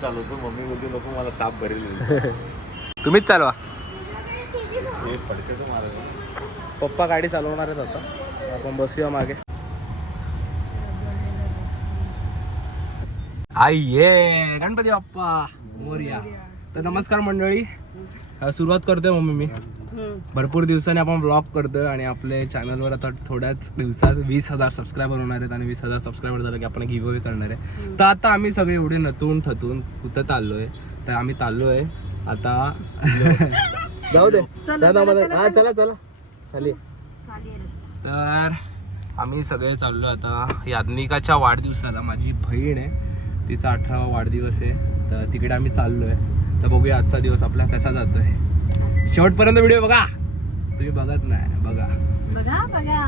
चालवतो मम्मी बोलते नको मला ताप भरेल. तुम्हीच चालवा. हे पडते पप्पा गाडी चालवणार आहेत आता. आपण बसूया मागे. आई ये गणपती बाप्पा मोरया. तर नमस्कार मंडळी. सुरुवात करतोय मम्मी मी. भरपूर दिवसांनी आपण ब्लॉग करतोय आणि आपल्या चॅनलवर आता थोड्याच दिवसात वीस हजार सबस्क्रायबर होणार आहेत आणि वीस हजार सबस्क्रायबर झालं की आपण गिव अवे करणार आहे. तर आता आम्ही सगळे एवढे नतून ठतून कुठं चाललोय? तर आम्ही चाललोय आता जाऊ दे. दादा मला हा चला. चला चालेल तर आम्ही सगळे चाललो आता याज्ञिकाच्या वाढदिवसाला. माझी बहीण आहे. तिचा अठरावा वाढदिवस आहे. तर तिकडे आम्ही चाललोय. तर बघूया आजचा दिवस आपला कसा जातोय. शेवटपर्यंत व्हिडिओ बघा. तुम्ही बघत नाही. बघा. बघा बघा.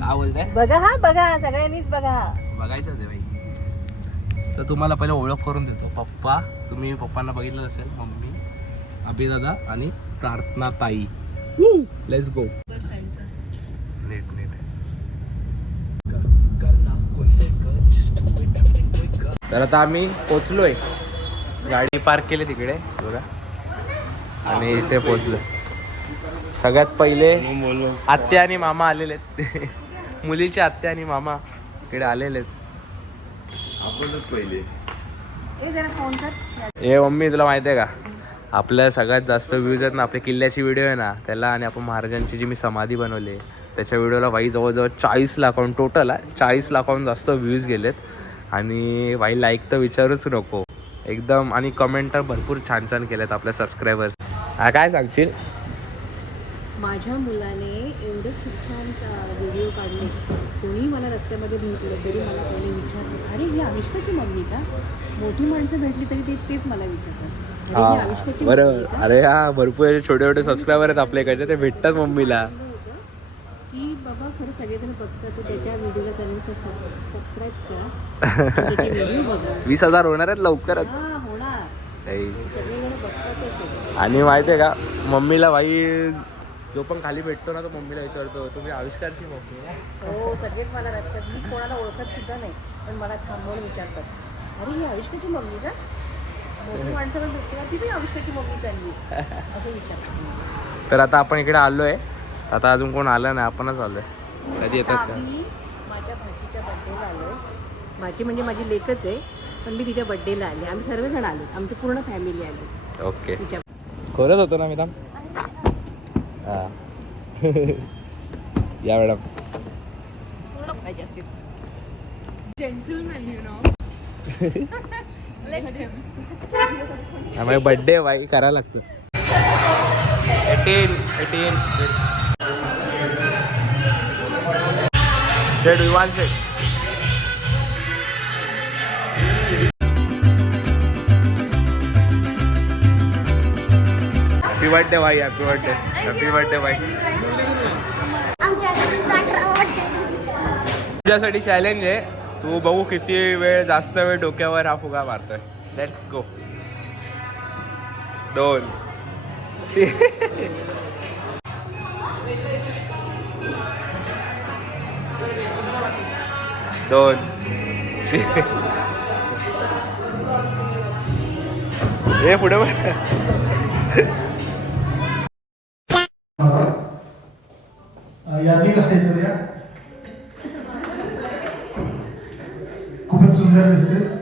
का बोलताय? बघा हा बघा. सगळ्यांनीच बघा. बघायचंच आहे भाई तर तुम्हाला पहिले ओळख करून देतो. पप्पा तुम्ही पप्पांना बघितलं असेल मम्मी अभिदादा आणि प्रार्थना ताई लेट्स गो तर आता आम्ही पोचलोय. गाडी पार्क केली तिकडे बघा. आणि इथे पोचलो सगळ्यात पहिले आत्या आणि मामा आलेले आहेत मुलीचे आत्या आणि मामा इकडे आलेले आहेत आपणच पहिले. ए जरा फोन कर. ए मम्मी तुला माहिती आहे का? आपल्या सगळ्यात जास्त व्ह्यूज आहेत ना आपल्या किल्ल्याची व्हिडिओ आहे ना त्याला आणि आपण महाराजांची जी मी समाधी बनवली त्याच्या व्हिडिओला वाई जवळजवळ चाळीस लाखाहून टोटल आहे चाळीस लाखाहून जास्त व्ह्यूज गेलेत. आणि वाई लाईक तर विचारूच नको. एकदम आणि कमेंट तर भरपूर छान छान केलेत आपल्या सबस्क्रायबर्स हा काय सांगशील? माझ्या मुलाने एवढे खूप छान व्हिडिओ काढले. कोणी मला रस्त्यामध्ये भेटलं तरी मला पहिले विचारलं अरे ही अनुष्काची मम्मी का? मोठी माणसं भेटली तरी ते तेच मला विचारतात. का? अरे हा भरपूर छोटे छोटे सबस्क्रायबर आहेत आपल्याकडे ते भेटतात मम्मीला. बाबा खरं सगळेजण बघतात त्याच्या व्हिडिओला त्यांनी सबस्क्राईब करा. वीस हजार होणार आहेत लवकरच. आहे. आणि माहिती आहे का मम्मीला भाई जो पण खाली भेटतो ना तो मम्मीला विचारतो तुम्ही आविष्कारची मम्मी आहे?" हो सगळेच मला रस्त्यात मी कोणाला ओळखत सुद्धा नाही पण मला थांबवून विचारतात. अरे ही आविष्काची मम्मी का? मोठी माणसं पण भेटते का ती पण मम्मी त्यांनी. असं विचारतात. तर आता आपण इकडे आलोय. आता अजून कोण आलं नाही आपणच आलोय. कधी येतात का? आम्ही माझ्या भाचीच्या बड्डेला आलो भाची म्हणजे माझी लेकच आहे पण मी तिच्या बड्डेला आले. आम्ही सर्वजण आलो. आमची पूर्ण फॅमिली आली. ओके. तिच्या खोलत होतो ना मी थांब. हा. या मॅडम. पूर्ण पाहिजे असतील आम्ही बड्डे बाई करायला लागतं. Eighteen eighteen. सेट विमान सेट हॅपी बर्थडे भाई हॅपी बर्थडे हॅपी बर्थडे भाई तुझ्यासाठी चॅलेंज आहे. तू बघू किती वेळ जास्त वेळ डोक्यावर हा फुगा मारतोय. लेट्स गो दोन. दोन. हे पुढे बघ. यादी कसं आहे करूया खूपच सुंदर दिसतेस.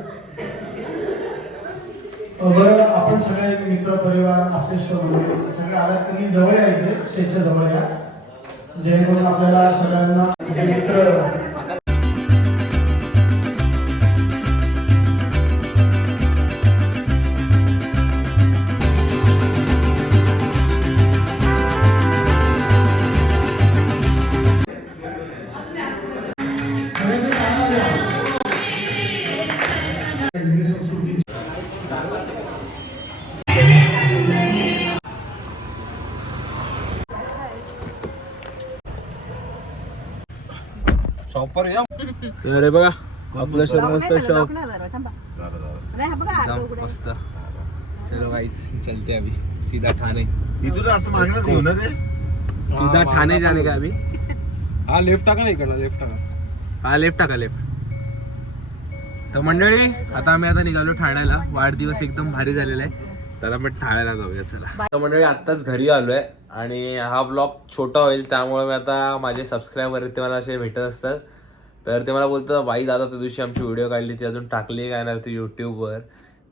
अ, बरं आपण सगळे मित्र परिवार आपले वगैरे सगळे आलात मी जवळ या इकडे स्टेजच्या जवळ या. जेणेकरून आपल्याला सगळ्यांना मित्र अरे बघा आपलं शर्मचं शॉप मस्त चलो गाइस चलते अभी सीधा ठाणे. इथून असं मागणंच घेऊ ना रे. सीधा ठाणे जाने का अभी हा लेफ्ट टाका ना इकडनं लेफ्ट टाका. हा लेफ्ट टाका लेफ्ट तर मंडळी आता आम्ही आता निघालो ठाण्याला. वाढदिवस एकदम भारी झालेला आहे. तर आपण ठाण्याला जाऊया चला. तर मंडळी आत्ताच घरी आलोय आणि हा ब्लॉग छोटा होईल त्यामुळे मी आता माझे सबस्क्रायबर ते मला असे भेटत असतात. तर ते मला बोलतात बाई दादा त्या दिवशी आमची व्हिडिओ काढली ती अजून टाकली काय ना ती युट्यूबवर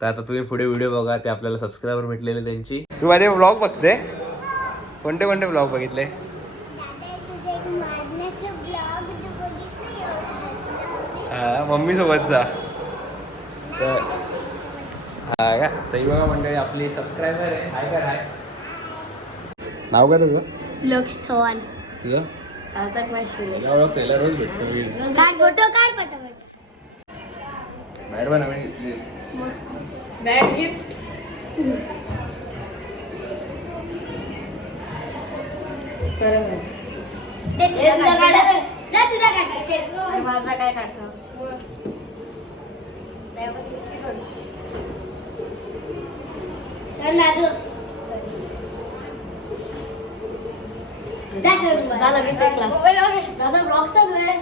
तर आता तुम्ही पुढे व्हिडिओ बघा ते आपल्याला सबस्क्रायबर भेटलेले त्यांची. तू माझे ब्लॉग बघते? कोणते कोणते ब्लॉग बघितले? हा, मम्मी सोबत जा. तर हा का तरी बघा मंडळी आपली सबस्क्रायबर आहे. हाय कर हाय नाव काय तुझं? लक्ष चव्हाण. तुझं? आता काय त्याला रोज भेटतो मी काढ फोटो काढ पटापट मॅडम नवीन घेतली बॅड गिफ्ट बरोबर दे तुझा काढ दे तुझा काढ माझा काय काढतो सर नाजू झाला मी क्लास दादा ब्लॉग चालू आहे.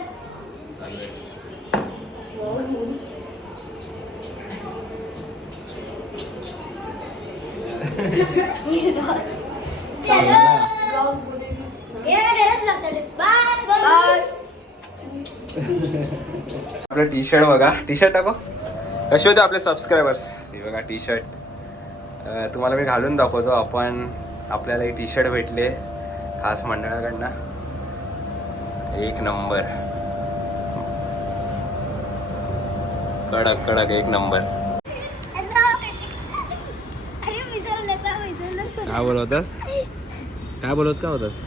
बाय बाय आपलं टी शर्ट बघा. टी शर्ट टाको? कसे होते आपले सबस्क्रायबर्स हे बघा टी शर्ट तुम्हाला मी घालून दाखवतो. आपण आपल्याला एक टी शर्ट भेटले खास मंडळाकडनं. एक नंबर. कडक कडक एक नंबर. अरे मिसळलं का मिसळलं काय बोलवतस काय बोलवत का होतस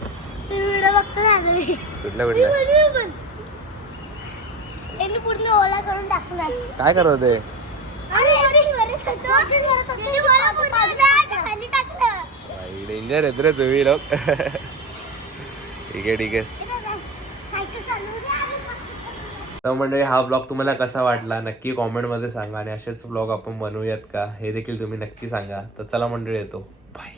काय करत होते? डेंजर आहेत रे तुम्ही लोक. ठीक आहे ठीक आहे. तर मंडळी हा ब्लॉग तुम्हाला कसा वाटला? नक्की कॉमेंटमध्ये सांगा आणि असेच ब्लॉग आपण बनवूयात का? हे देखील तुम्ही नक्की सांगा. तर चला मंडळी येतो. बाय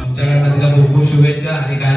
आमच्याकडनं खूप खूप शुभेच्छा आणि काय